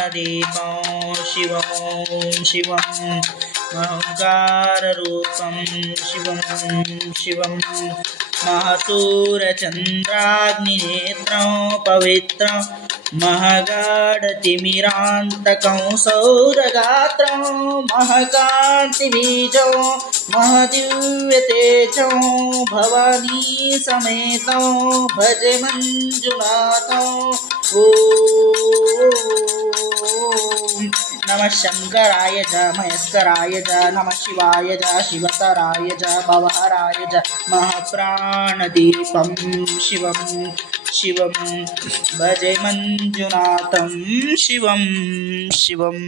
प्राणदीपं शिवं शिवं महङ्काररूपं शिवं शिवं महासूरचन्द्राग्निनेत्रं पवित्रं महगाढतिमिरान्तकं सौरगात्रं महकान्तिबीजं महदिव्यतेजं भवानी समेतं भजे मञ्जुनाथं ॐ नमः शङ्कराय च महेश्वराय च नमः शिवाय च शिवतराय च भवहराय च महाप्राणदीपं शिवं शिवं भजे मञ्जुनाथं शिवं शिवम्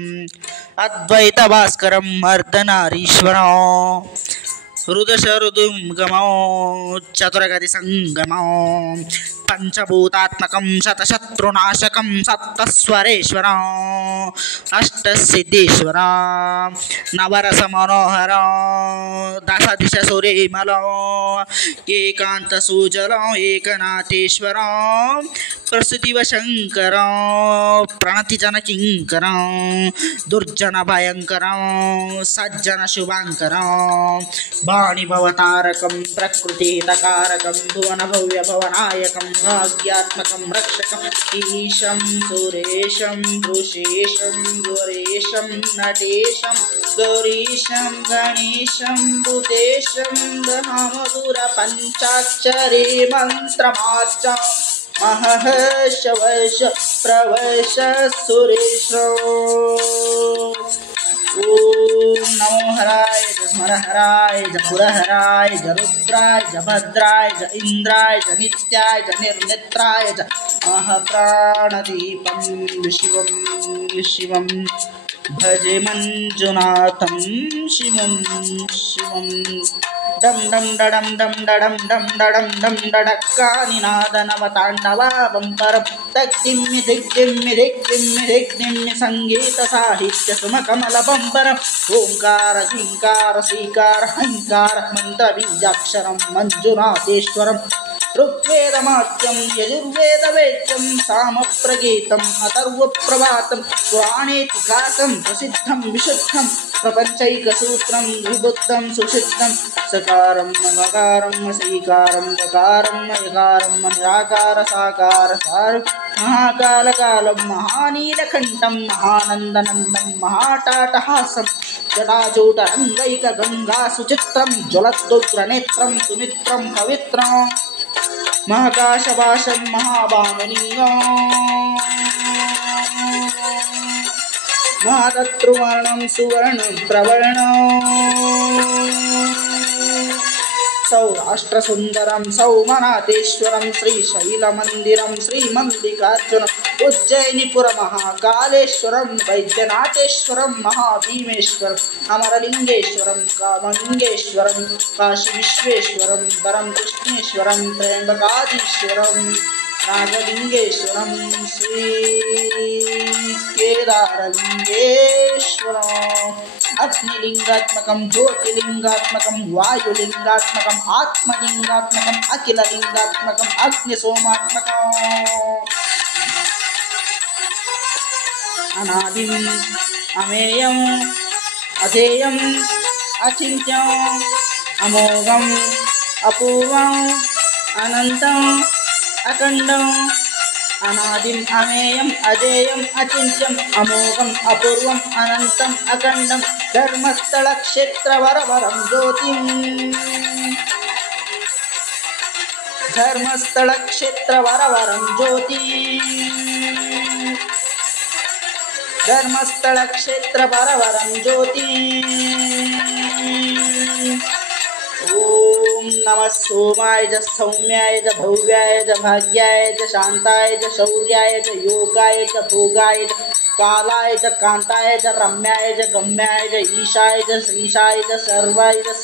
अद्वैतभास्करं अर्धनारीश्वरं हृदशहृदुङ्गमो चतुरगतिसङ्गमो पंचभूतात्मकं शतशत्रुनाशकं सप्तस्वरेश्वरं अष्टसिद्धीश्वरं नवरसमनोहरं दशदिशसुरेमलं एकान्तसुजलं एकनाथेश्वरं प्रसूतिवशङ्करं प्रणतिजनकिङ्करं दुर्जनभयङ्करं सज्जनशुभङ्करं वाणिभवतारकं प्रकृतिहितकारकं भुवनभव्यभवनायकं भाग्यात्मकं रक्षकं ईशं सुरेशं भूषेशं गुरेशं नटेशं गौरीशं गणेशं भूतेशं दहामधुरपञ्चाक्षरी मन्त्रमार्चा महर्षवश प्रवश सुरेश ओम नमो हराय ज स्मरहराय ज पुरहराय ज रुद्राय ज भद्राय ज इंद्राय ज नित्याय ज निर्नेत्राय ज महाप्राणदीपं शिवं शिवं भजे मञ्जुनाथं शिवं शिवं डम डम डडम डम डडम डम डडम डम डडक्कानिनादनवताण्डवा बंपरं तक्तिम्मि दिग्दिम्मि दिग्दिम्मि दिग्दिम्मि संगीत साहित्य सुमकमल बंपरं ओंकार ह्रींकार सीकार हंकार मंत्रबीजाक्षरं मंजुनाथेश्वरं ऋग्वेदमात्यं यजुर्वेदवेद्यं सामप्रगीतम् अथर्वप्रभातं पुराणेतिहासं प्रसिद्धं विशुद्धं प्रपञ्चैकसूत्रं विबुद्धं सुसिद्धं सकारं मकारं सईकारं दकारं यकारं निराकार साकार सारं महाकालकालं महानीलकण्ठं महानन्दनन्दं महाटाटहासं जटाजूटरङ्गैकगङ्गा सुचित्रं ज्वलद्दुग्रनेत्रं सुमित्रं पवित्रं महाकाशभाषं महाभानुलिङ्गं महातत्रुवर्णं सुवर्णं प्रवर्णं सौराष्ट्रसुन्दरं सौमनाथेश्वरं श्रीशैलमन्दिरं श्रीमल्लिकार्जुनम् उज्जयिनीपुरमहाकालेश्वरं वैद्यनाथेश्वरं महाभीमेश्वरम् अमरलिङ्गेश्वरं कामलिङ्गेश्वरं काशीविश्वेश्वरं वरं कृष्णेश्वरं त्र्यम्बकाधीश्वरं नागलिङ्गेश्वरं श्रीकेदारलिङ्गेश्वरम् अग्निलिङ्गात्मकं ज्योतिलिङ्गात्मकं वायुलिङ्गात्मकम् आत्मलिङ्गात्मकम् अखिललिङ्गात्मकम् अग्निसोमात्मकम् अनादिम् अमेयम् अजेयम् अचिन्त्यम् अमोघम् अपूर्वम् अनन्तम् अखण्डम् अनादिम् अमेयम् अजेयम् अचिन्त्यम् अमोघम् अपूर्वम् अनन्तम् अखण्डम् धर्मस्थलक्षेत्रवरवरं ज्योतिम् धर्मस्थलक्षेत्रवरवरं ज्योतिम् धर्मस्थलक्षेत्रवरवरं ज्योतिम् ओम नमः सोमाय च सौम्याय च भव्याय च भाग्याय च शांताय च शौर्याय च योगाय च भोगाय च कालाय च कांताय च रम्याय च गम्याय च ईशाय च श्रीशाय च सर्वाय च